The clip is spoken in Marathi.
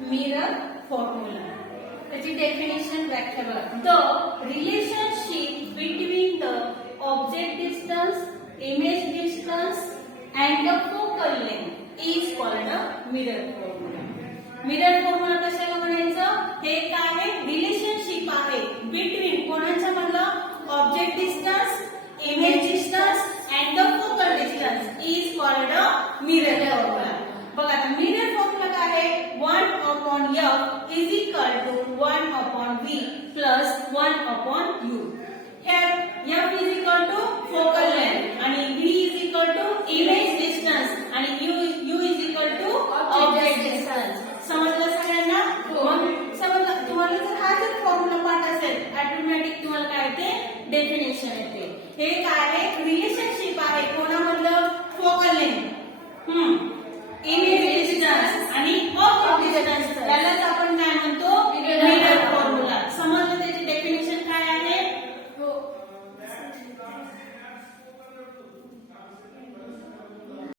Mirror formula. त्याची डेफिनेशन व्याख्या बघा. The relationship between the object distance, image distance and the focal length is called a mirror formula. Mirror formula कशाला म्हणायचं? हे काय आहे? रिलेशनशिप आहे बिटवीन कोणाच्या मधलं? Object distance, image distance and the focal distance is called a mirror formula. बघा आता मिरर फॉर्म्युला काय आहे? 1/f is equal to 1/v plus 1/u.